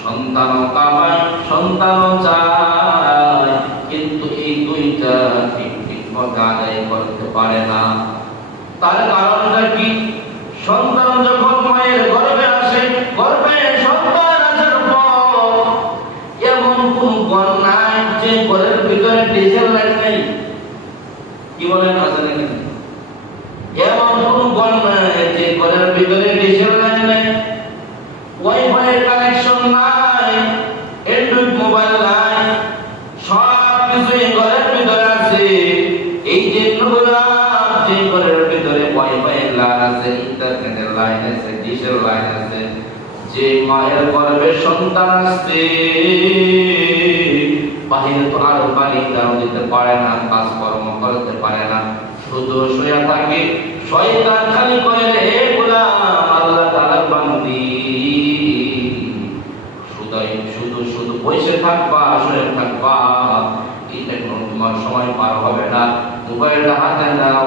সন্তানও কামায় সন্তানও চায় কিন্তু এই দুইটা ঠিক ঠিক আদায় করতে পারে না। তার কারণটা কি? সন্তান যখন মায়ের গর্ভে আসে, গর্ভে সন্তান আসার পর এমন কোন গণ যে ঘরের ভিতরে ডিজেল লাইট নেই। কি বলেন আছে নাকি লাইন আছে ইন্টারনেটের লাইন আছে ডিশের লাইন আছে। যে মায়ের গর্ভে সন্তান আসছে, বাহিরে তো আরও পানি দাও দিতে পারে না, কাজকর্ম করতে পারে না। শুধু শুয়ে থাকে, শয়তান খালি করে রে গোলাম, আল্লাহ তাআলার বান্দি। শুধুই শুধু শুধু বসে থাকবা, শুয়ে থাকবা। এটা কোনো তোমার সময় পার হবে না। মোবাইলটা হাতে দাও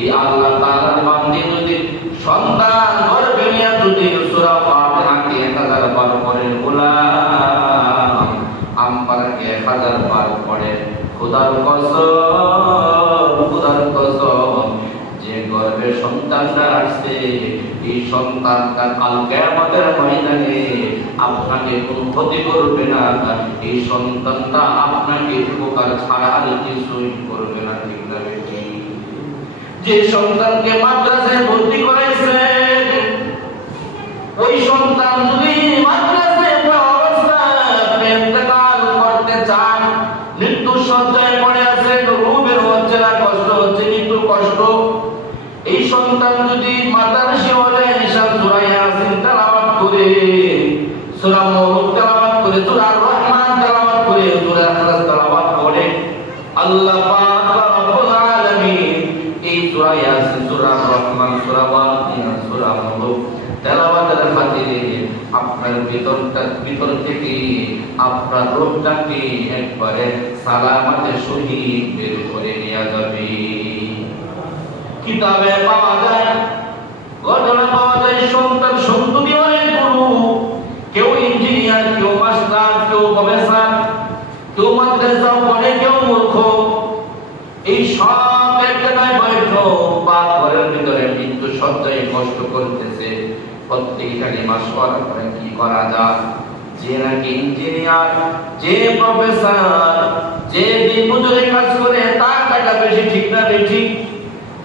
এই আল্লাহ তাআলার বান্দি যদি সন্তান গর্ভে যদি সূরা ফাতিহা কে 1000 বার পড়ে গোলাম আম্পারকে 1000 বার পড়ে খোদার কসম খোদার কসম, যে গর্ভে সন্তানটা আসছে, এই সন্তানটা কাল কেয়ামতের ময়দানে আপনাকে কোনো ক্ষতি করবে না। এই সন্তানটা আপনাকে উপকার ছাড়া আর কিছুই করবে যে সন্তানকে মাদ্রাসায় ভর্তি করেছে, ওই সন্তান যদি কষ্ট হচ্ছে মৃত্যুর কষ্ট। এই সন্তান যদি মাতার শিওরে হিসাব সূরা ইয়াসিন তেলাওয়াত করে, সূরা মুলক তেলাওয়াত করে সূরা রহমান তেলাওয়াত করে সূরা ইখলাস তেলাওয়াত করে আল্লাহ পাক রব্বুল আলামিন এই সূরা ইয়াসিন সূরা রহমান সূরা ওয়াকিয়া সূরা মুলক তেলাওয়াতের খাতিরে আপনার ভিতরটা, ভিতর থেকে আপনার রূপটাকে একবারে সালামতে সহিত বের করে নিয়ে যাবে। কিতাবে পাওয়া যায়, ঘটনা পাওয়া যায়, সন্তান সন্ততি অনেক গুরু কেউ ইঞ্জিনিয়ার, কেউ মাস্টার, কেউ প্রফেসর, কেউ মাদ্রাসাও পড়ে কেউ মূর্খ। এই সব একটা নয় বৈঠ বা ঘরের ভিতরে মৃত্যু সজ্জায় কষ্ট করতেছে। প্রত্যেকে খালি মাসওয়ারা করে কি করা যায়? যে নাকি ইঞ্জিনিয়ার যে প্রফেসর যে দিনমজুরে কাজ করে, তার টাকা বেশি ঠিক না, বেশি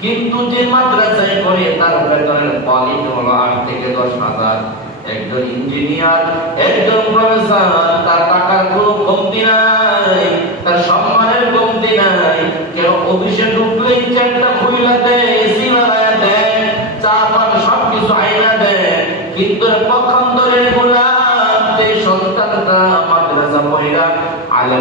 কিন্তু যে মাদ্রাসায় পড়ে, তার বেতনের কোয়ালিটি হলো আট থেকে দশ হাজার। একজন ইঞ্জিনিয়ার একজন প্রফেসর তার টাকার কোনো কমতি নাই, তার সম্মানের কমতি নাই। কেউ অফিসে ঢুকলেই চেকটা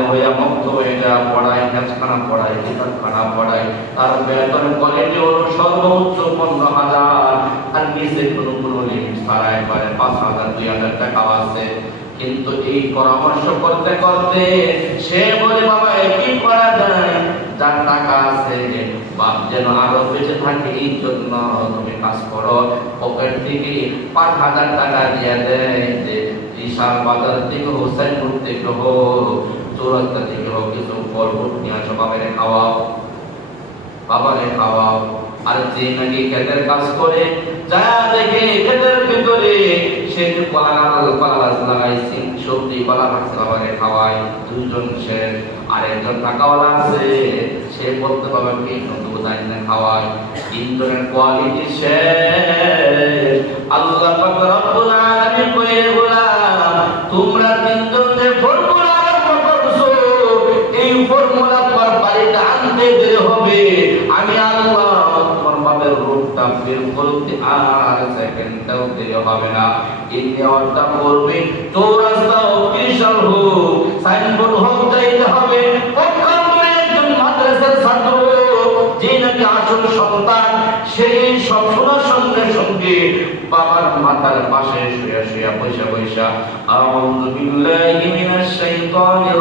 হইয়া মুক্ত হয়ে যা পড়ায় হেফখানা পড়ায়, কিতাবখানা পড়ায়। তার বেতন কোয়ালিটি হলো সর্বোচ্চ পনেরো হাজার আর নিচে কোনো কোনো লিমিট ছাড়া একবারে পাঁচ হাজার, দুই হাজার টাকা আছে। কিন্তু এই পরামর্শ করতে করতে সে বলে, বাবা কি করা যায়? যার টাকা আছে বাপ যেন আরও বেঁচে থাকে, এই জন্য তুমি কাজ করো। পকেট থেকে পাঁচ হাজার টাকা দিয়ে দেয় বিশাল বাজার থেকে হোসেনপুর থেকে হোক চৌরাস্তা থেকে হোক কিছু ফল ফুট নিয়ে আসো বাবারে খাওয়াও। বাবারে খাওয়াও। আর যে নাকি খেতের কাজ করে যা দেখে খেতের ভিতরে, সে লাগাইছে সবজি গাছ বাবারে খাওয়ায় দুজন সে, আরেকজন টাকাওয়ালা আছে, সে বলতে পারবে কি নতুন দাইন না খাওয়ায় তিনজনের কোয়ালিটি শেষ। আল্লাহ রব্বুল আলামিন তোমরা তিনজন আমি বের হবে আসল সন্তান, সেই সব শোনার সঙ্গে বাবার মাথার পাশে শুয়ে শুয়ে বসে বসে। আউযু বিল্লাহি মিনাশ শাইতানির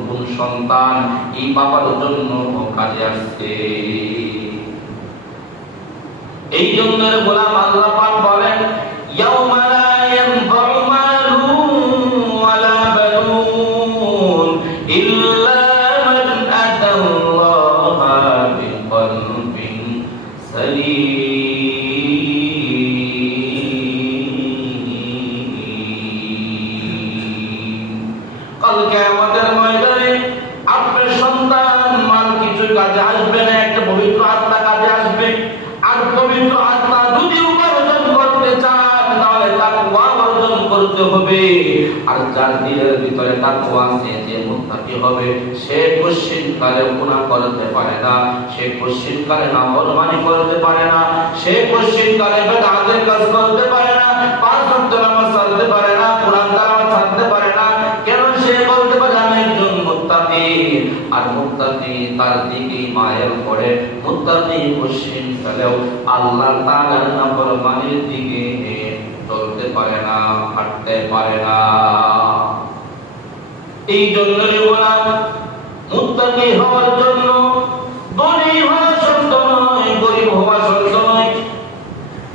সন্তান এই বাবার জন্য কাজে আসছে। এই জন্য গোলাম আল্লাহ পাক হবে। আর যার দিলের ভিতরে তাকওয়া আছে, যে মুত্তাকি হবে, সে পশ্চিম কালে গুনাহ করতে পারে না। সে পশ্চিম কালে নাফরমানি করতে পারে না। সে পশ্চিম কালে বেদাতের কাজ করতে পারে না। পাঁচ ওয়াক্ত নামাজ পড়তে পারে না। কোরআন তেলাওয়াত ছাড়তে পারে না। কেন সে বলতে পারে, আমি একজন মুত্তাকি। আর মুত্তাকি তার দিকে মায়ের পড়ে মুত্তাকি পশ্চিম কালেও আল্লাহ তাআলার নাফরমানির দিকে পারে না হাঁটতে পারে না এই জন্য বললাম মুত্তাকি হওয়ার জন্য ধনী হওয়া নয়, গরিব হওয়া নয়।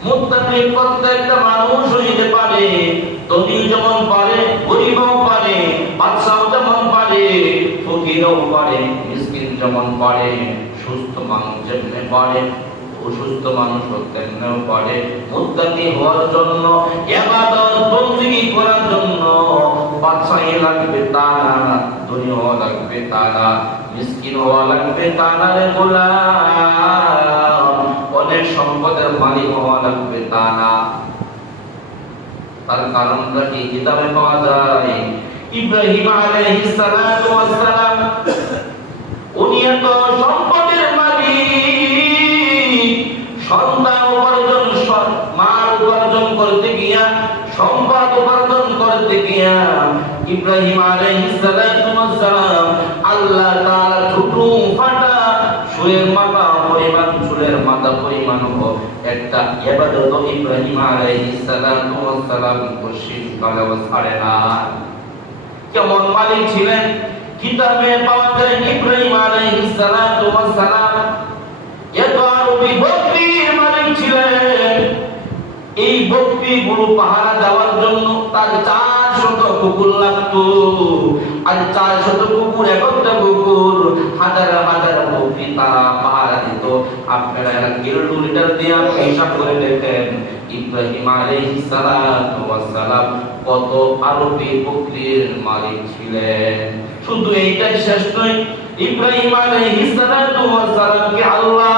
মুত্তাকি প্রত্যেকটা মানুষ হইতে পারে, ধনী যেমন পারে, গরিবও পারে, বাদশাও যেমন পারে, ফকিরও পারে, মিসকিন যেমন পারে, সুস্থ মানুষ যেমনি পারে। অসুস্থ মানুষ তেমনিও পারে মুত্তাকি হওয়ার জন্য ইবাদত বন্দেগী করার জন্য বাদশাহী লাগবে তা না হওয়া লাগবে তা না মিসকিন হওয়া লাগবে তা না রে গোলাম, অনেক সম্পদের মালিক হওয়া লাগবে তা না তার কারণটা কি? কিতাবে পাওয়া যায়, ইব্রাহিম আলাইহিস সালাম, উনি এত সম্পদের মালিক সন্তান উপার্জন মাল উপার্জন করতে ইব্রাহিম আলাইহিস সালাতু ওয়াস সালাম আল্লাহ তাআলা ছোট ফাটা পরিমাণ পরিমাণ একটা ইব্রাহিম ছাড়ে না। কেমন মালিক ছিলেন? কিতাবে পাওয়া যায় এত আরবি মালিক ছিলেন বকরি পাহারা দেওয়ার জন্য তার চার শত কুকুর লাগতো। আর চার শত কুকুর একটা কুকুর, হাজার হাজার বকরি তারা পাহারা দিত। আপনারা করে দেখেন। ইব্রাহিম আলাইহিস সালাম কত আরবি বকরির মালিক ছিলেন। শুধু এইটাই শেষ নয়, ইব্রাহিম আলাইহিস সালাতু ওয়াস সালামকে আল্লাহ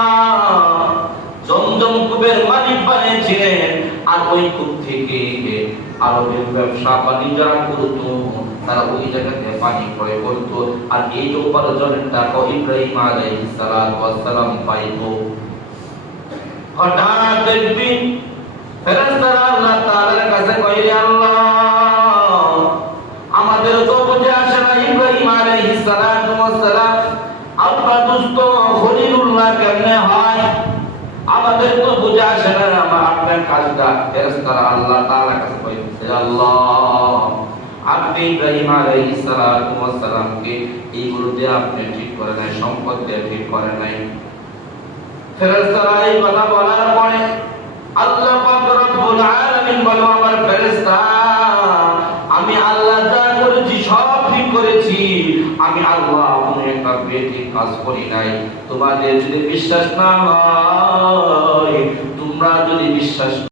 জমজম কূপের মালিক বানিয়েছিলেন। ওই থেকে আরবের ব্যবসা বাণিজ্যরা করতো, তারা ওই জায়গাতে পানি ক্রয় করতো। আর এই যে উপার্জনের টাকা ইব্রাহিম আলাইহিস পাইতো। আমাদের তো বুঝে আসে না ইব্রাহিম হয়? আমাদের তো বুঝে আসে আপনার কাজটা ফেরেশতারা আল্লাহ তাআলার কাছে আল্লাহ, আপনি ইব্রাহিম আলাইহিস সালামকে আপনি ঠিক করে নাই, সম্পদ দিয়ে ঠিক করে নাই। ফেরেশতারা এই কথা বলার পরে আল্লাহ পাক রব্বুল আলামিন বলো, আমার ফেরেশতা, আমি আল্লাহ করেছি সব ঠিক করেছি, আমি আল্লাহ কোনো একটা কাজ করি নাই। তোমাদের যদি বিশ্বাস না হয় তোমরা যদি বিশ্বাস